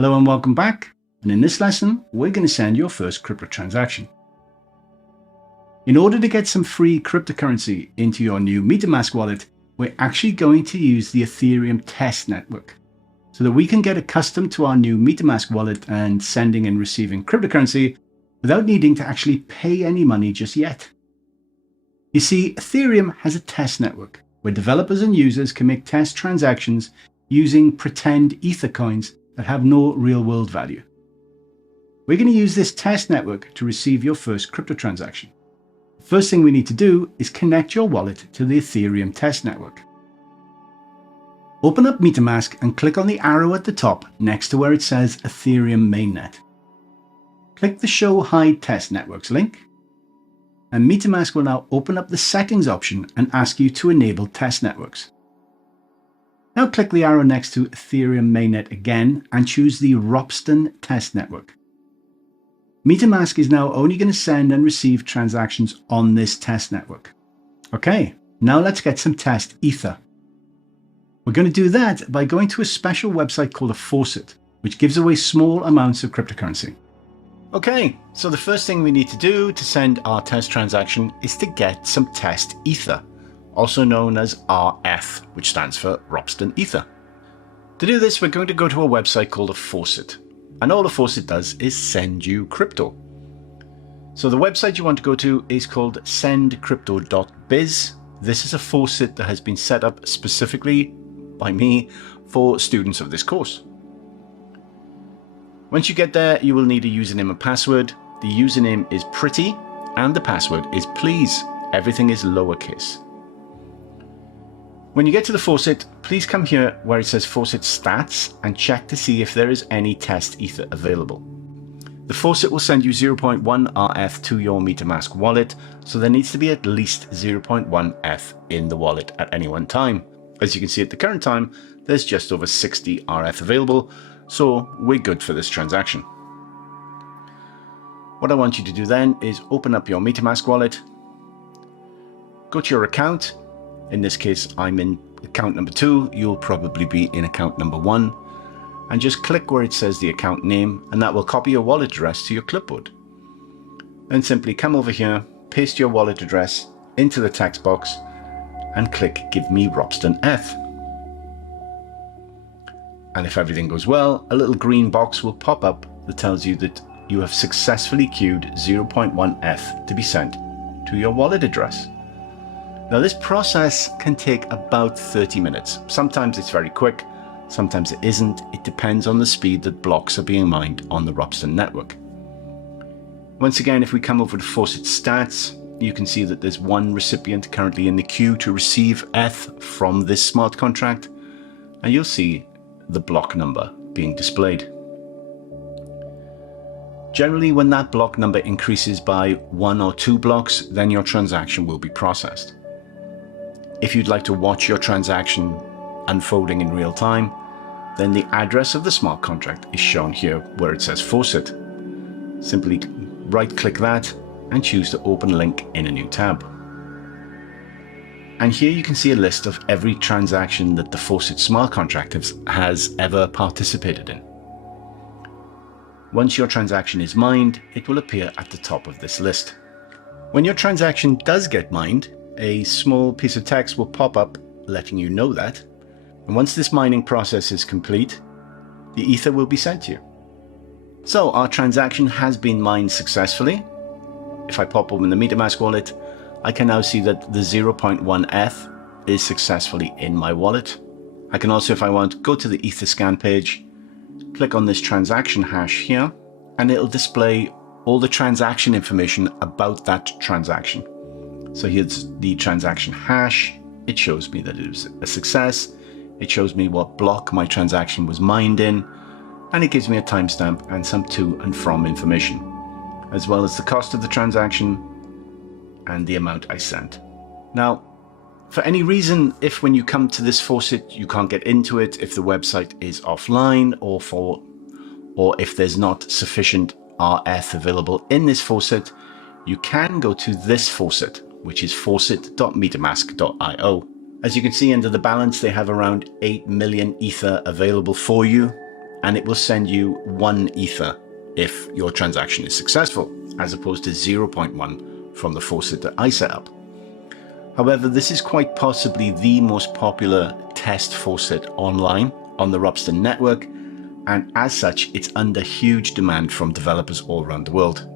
Hello and welcome back. And in this lesson, we're going to send your first crypto transaction. In order to get some free cryptocurrency into your new MetaMask wallet, we're actually going to use the Ethereum test network so that we can get accustomed to our new MetaMask wallet and sending and receiving cryptocurrency without needing to actually pay any money just yet. You see, Ethereum has a test network where developers and users can make test transactions using pretend Ether coins that have no real-world value. We're going to use this test network to receive your first crypto transaction. The first thing we need to do is connect your wallet to the Ethereum test network. Open up MetaMask and click on the arrow at the top next to where it says Ethereum Mainnet. Click the Show Hide Test Networks link, and MetaMask will now open up the settings option and ask you to enable test networks. Now click the arrow next to Ethereum Mainnet again and choose the Ropsten test network. MetaMask is now only going to send and receive transactions on this test network. Okay, now let's get some test Ether. We're going to do that by going to a special website called a Faucet, which gives away small amounts of cryptocurrency. Okay, so the first thing we need to do to send our test transaction is to get some test Ether, also known as RF, which stands for Ropsten Ether. To do this, we're going to go to a website called a Faucet, and all a Faucet does is send you crypto. So the website you want to go to is called sendcrypto.biz. This is a Faucet that has been set up specifically by me for students of this course. Once you get there, you will need a username and password. The username is pretty and the password is please. Everything is lowercase. When you get to the Faucet, please come here where it says Faucet Stats and check to see if there is any test Ether available. The Faucet will send you 0.1 RF to your MetaMask wallet, so there needs to be at least 0.1 F in the wallet at any one time. As you can see at the current time, there's just over 60 RF available, so we're good for this transaction. What I want you to do then is open up your MetaMask wallet, go to your account. In this case, I'm in account number 2. You'll probably be in account number 1. And just click where it says the account name, and that will copy your wallet address to your clipboard. Then simply come over here, paste your wallet address into the text box, and click Give me Ropsten F. And if everything goes well, a little green box will pop up that tells you that you have successfully queued 0.1 F to be sent to your wallet address. Now this process can take about 30 minutes. Sometimes it's very quick, sometimes it isn't. It depends on the speed that blocks are being mined on the Ropsten network. Once again, if we come over to Faucet Stats, you can see that there's one recipient currently in the queue to receive ETH from this smart contract, and you'll see the block number being displayed. Generally, when that block number increases by 1 or 2 blocks, then your transaction will be processed. If you'd like to watch your transaction unfolding in real time, then the address of the smart contract is shown here where it says Faucet. Simply right-click that and choose to open link in a new tab. And here you can see a list of every transaction that the Faucet smart contract has ever participated in. Once your transaction is mined, it will appear at the top of this list. When your transaction does get mined, a small piece of text will pop up letting you know that. And once this mining process is complete, the Ether will be sent to you. So our transaction has been mined successfully. If I pop open the MetaMask wallet, I can now see that the 0.1 F is successfully in my wallet. I can also, if I want, go to the Etherscan page, click on this transaction hash here, and it'll display all the transaction information about that transaction. So here's the transaction hash. It shows me that it was a success. It shows me what block my transaction was mined in, and it gives me a timestamp and some to and from information, as well as the cost of the transaction and the amount I sent. Now, for any reason, if when you come to this Faucet you can't get into it, if the website is offline, or if there's not sufficient RF available in this Faucet, you can go to this Faucet, which is faucet.metamask.io. As you can see under the balance, they have around 8 million Ether available for you. and it will send you 1 Ether if your transaction is successful, as opposed to 0.1 from the Faucet that I set up. However, this is quite possibly the most popular test faucet online on the Ropsten network, and as such, it's under huge demand from developers all around the world.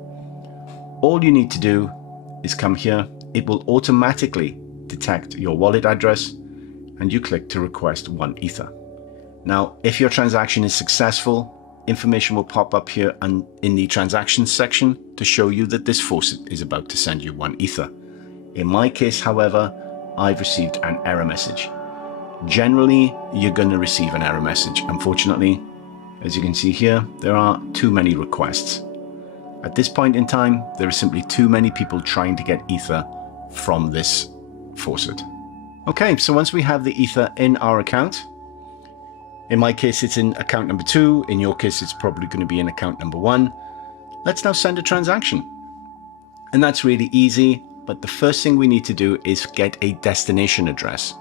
All you need to do is come here. It will automatically detect your wallet address, and you click to request 1 Ether. Now, if your transaction is successful, information will pop up here and in the transactions section to show you that this faucet is about to send you 1 Ether. In my case, however, I've received an error message. Generally, you're going to receive an error message. Unfortunately, as you can see here, there are too many requests. At this point in time, there are simply too many people trying to get Ether from this faucet. Okay, so once we have the Ether in our account, in my case, it's in account number 2. In your case, it's probably going to be in account number 1. Let's now send a transaction. And that's really easy. But the first thing we need to do is get a destination address.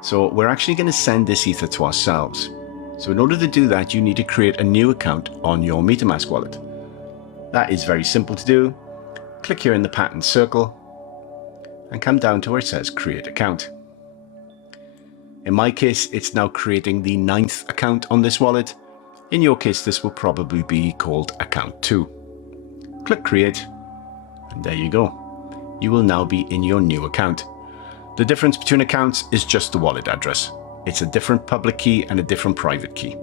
So we're actually going to send this Ether to ourselves. So in order to do that, you need to create a new account on your MetaMask wallet. That is very simple to do. Click here in the pattern circle and come down to where it says create account. In my case, it's now creating the 9th account on this wallet. In your case, this will probably be called account 2. Click create, and there you go. You will now be in your new account. The difference between accounts is just the wallet address. It's a different public key and a different private key.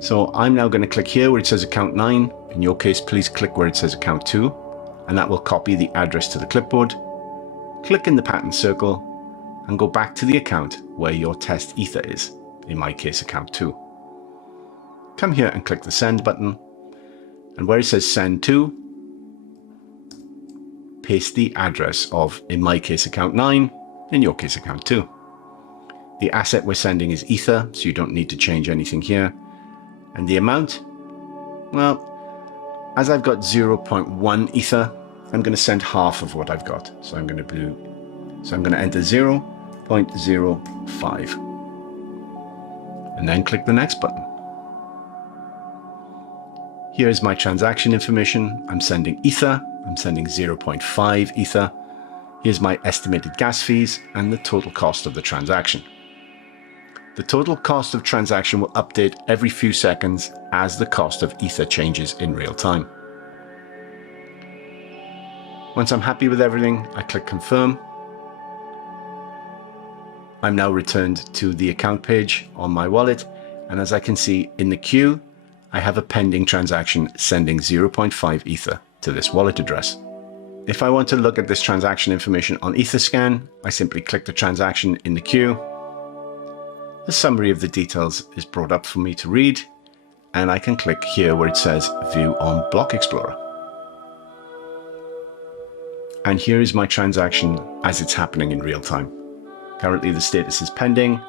So I'm now going to click here where it says account 9. In your case, please click where it says account 2, and that will copy the address to the clipboard. Click in the pattern circle and go back to the account where your test Ether is. In my case, account 2. Come here and click the send button, and where it says send to, paste the address of, in my case, account 9, in your case, account 2. The asset we're sending is Ether, so you don't need to change anything here. And the amount, well, as I've got 0.1 Ether, I'm going to send half of what I've got. So I'm going to enter 0.05 and then click the next button. Here's my transaction information. I'm sending Ether. I'm sending 0.5 Ether. Here's my estimated gas fees and the total cost of the transaction. The total cost of transaction will update every few seconds as the cost of Ether changes in real time. Once I'm happy with everything, I click confirm. I'm now returned to the account page on my wallet, and as I can see in the queue, I have a pending transaction sending 0.5 Ether to this wallet address. If I want to look at this transaction information on Etherscan, I simply click the transaction in the queue. The summary of the details is brought up for me to read, and I can click here where it says View on Block Explorer. And here is my transaction as it's happening in real time. Currently the status is pending.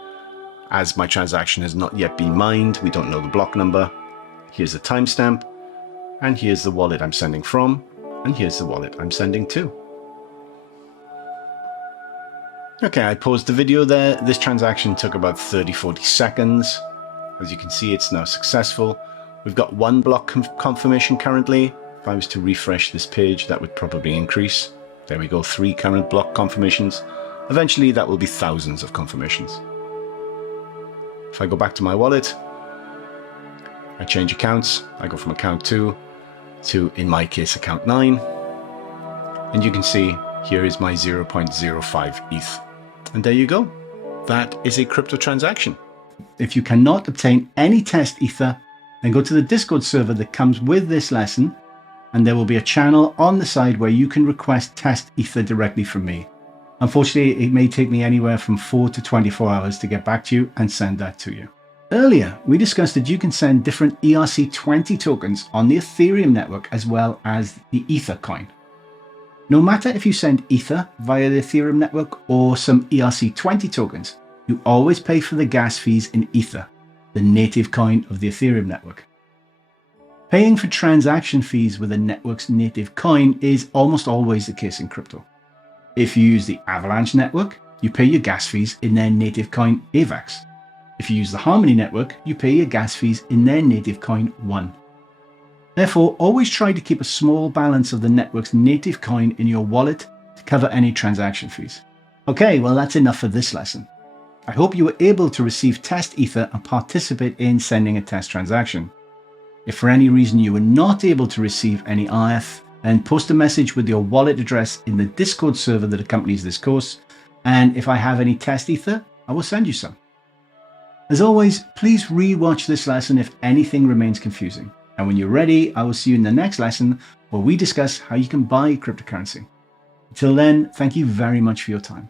As my transaction has not yet been mined, we don't know the block number. Here's the timestamp, and here's the wallet I'm sending from, and here's the wallet I'm sending to. Okay, I paused the video there. This transaction took about 30-40 seconds. As you can see, it's now successful. We've got 1 block confirmation currently. If I was to refresh this page, that would probably increase. There we go, 3 current block confirmations. Eventually, that will be thousands of confirmations. If I go back to my wallet, I change accounts. I go from account 2 to, in my case, account 9. And you can see here is my 0.05 ETH. And there you go. That is a crypto transaction. If you cannot obtain any test Ether, then go to the Discord server that comes with this lesson, and there will be a channel on the side where you can request test Ether directly from me. Unfortunately, it may take me anywhere from 4 to 24 hours to get back to you and send that to you. Earlier, we discussed that you can send different ERC20 tokens on the Ethereum network as well as the Ether coin. No matter if you send Ether via the Ethereum network or some ERC20 tokens, you always pay for the gas fees in Ether, the native coin of the Ethereum network. Paying for transaction fees with a network's native coin is almost always the case in crypto. If you use the Avalanche network, you pay your gas fees in their native coin AVAX. If you use the Harmony network, you pay your gas fees in their native coin 1. Therefore, always try to keep a small balance of the network's native coin in your wallet to cover any transaction fees. Okay, well that's enough for this lesson. I hope you were able to receive test Ether and participate in sending a test transaction. If for any reason you were not able to receive any ETH, then post a message with your wallet address in the Discord server that accompanies this course, and if I have any test Ether, I will send you some. As always, please re-watch this lesson if anything remains confusing. And when you're ready, I will see you in the next lesson where we discuss how you can buy cryptocurrency. Until then, thank you very much for your time.